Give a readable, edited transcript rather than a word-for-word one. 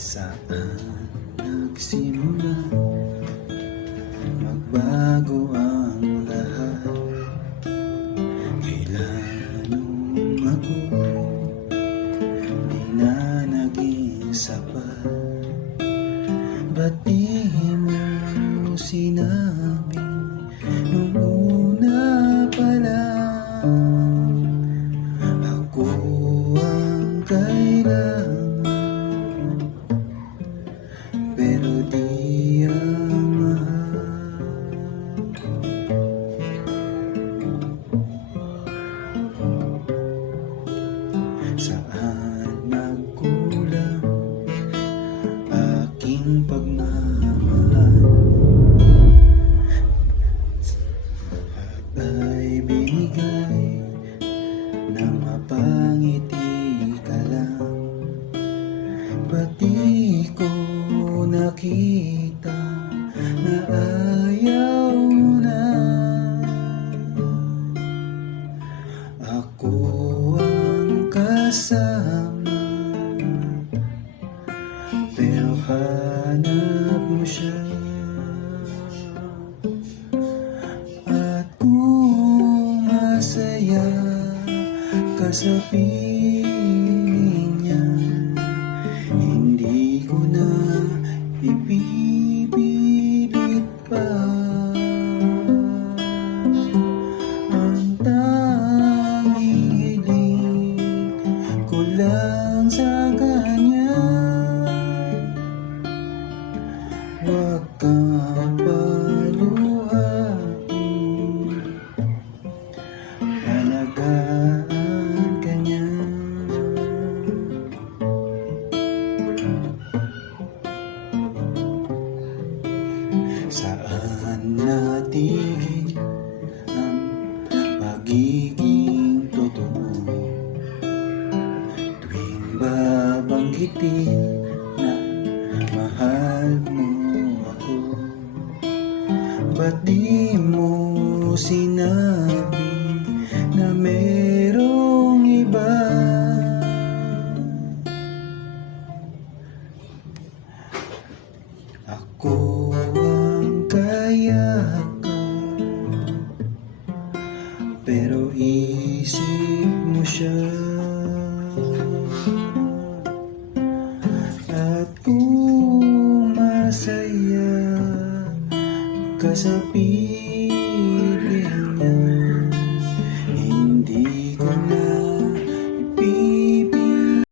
Saan nagsimula magbago ang lahat? Kailan nung ako'y di na naging sapat? Ba't di mo sinabi nung una pa lang? Ako ang kailangan, pero di ang mahal. Saan nagkulang aking pagmamahal? At ay binigay ng mapangiti ka lang. Ba't di ko nakita na ayaw mo na? Ako ang kasama, pero hanap mo siya. At kung masaya ka sa piling niya, hindi ko na ipipilit pa. Ang tanging hiling ko lang sa kanya, huwag kang paluhain, alagaan ka niya. Saan natigil ang pagiging totoo? Tuwing babanggitin na mahal mo ako, ba't di mo sinabi na merong iba? Ako ang kayakap, pero isip mo siya. At kung masaya ka sa piling